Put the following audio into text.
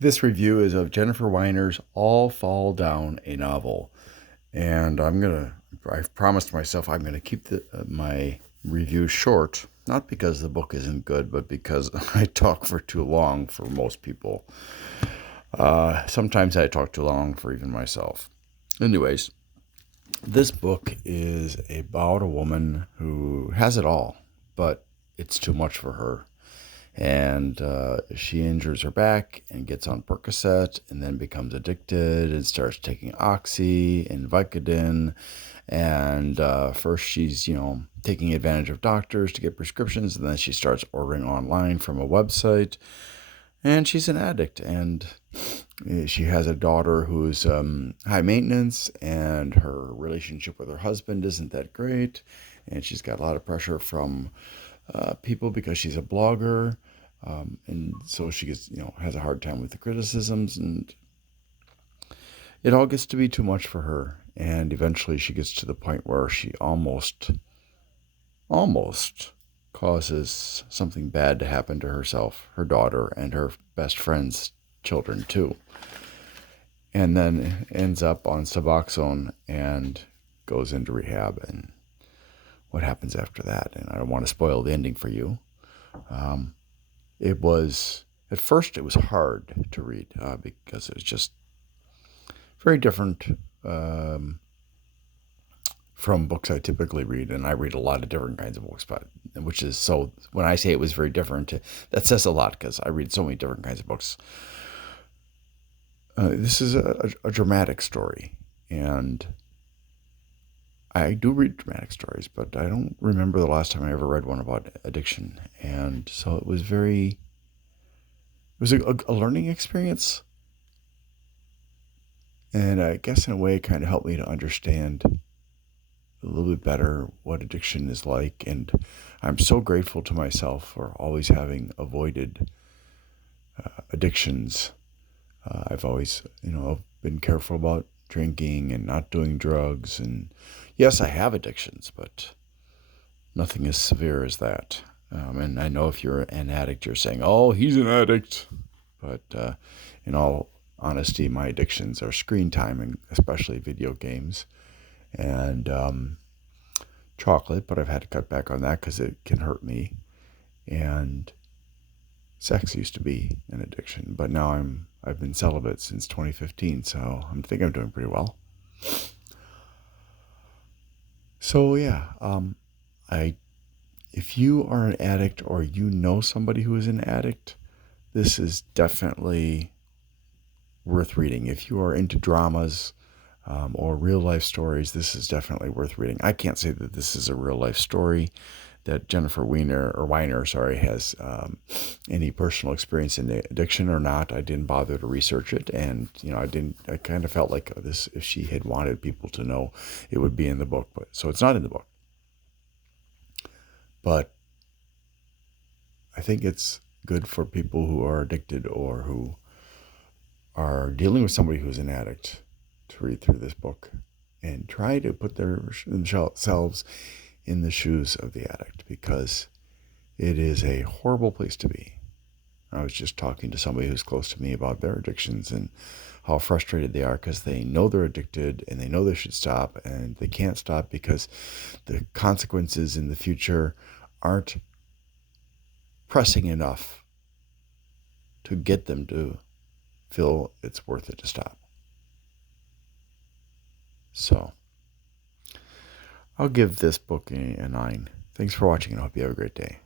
This review is of Jennifer Weiner's All Fall Down, a novel. And I've promised myself I'm going to keep my review short, not because the book isn't good, but because I talk for too long for most people. Sometimes I talk too long for even myself. Anyways, this book is about a woman who has it all, but it's too much for her. And she injures her back and gets on Percocet and then becomes addicted and starts taking Oxy and Vicodin. And first she's, taking advantage of doctors to get prescriptions, and then she starts ordering online from a website. And she's an addict, and she has a daughter who's high maintenance, and her relationship with her husband isn't that great. And she's got a lot of pressure from people because she's a blogger. And so she gets, has a hard time with the criticisms, and it all gets to be too much for her. And eventually she gets to the point where she almost causes something bad to happen to herself, her daughter, and her best friend's children too. And then ends up on Suboxone and goes into rehab. And what happens after that? And I don't want to spoil the ending for you. It was, at first, it was hard to read because it was just very different from books I typically read. And I read a lot of different kinds of books, which is so, when I say it was very different, that says a lot because I read so many different kinds of books. This is a dramatic story, and I do read dramatic stories, but I don't remember the last time I ever read one about addiction. And so it was a learning experience. And I guess in a way it kind of helped me to understand a little bit better what addiction is like. And I'm so grateful to myself for always having avoided addictions. I've always, been careful about drinking and not doing drugs. And yes, I have addictions, but nothing as severe as that. And I know if you're an addict, you're saying, oh, he's an addict. But in all honesty, my addictions are screen time, and especially video games and chocolate. But I've had to cut back on that because it can hurt me. And sex used to be an addiction, but now I've been celibate since 2015, so I think I'm doing pretty well. So yeah, I if you are an addict or you know somebody who is an addict, this is definitely worth reading. If you are into dramas or real life stories, this is definitely worth reading. I can't say that this is a real life story, that Jennifer Weiner, has any personal experience in addiction or not. I didn't bother to research it, and I kind of felt like this, if she had wanted people to know, it would be in the book, but so it's not in the book. But I think it's good for people who are addicted or who are dealing with somebody who's an addict to read through this book and try to put themselves in the shoes of the addict, because it is a horrible place to be. I was just talking to somebody who's close to me about their addictions and how frustrated they are because they know they're addicted and they know they should stop, and they can't stop because the consequences in the future aren't pressing enough to get them to feel it's worth it to stop. So I'll give this book a 9. Thanks for watching, and I hope you have a great day.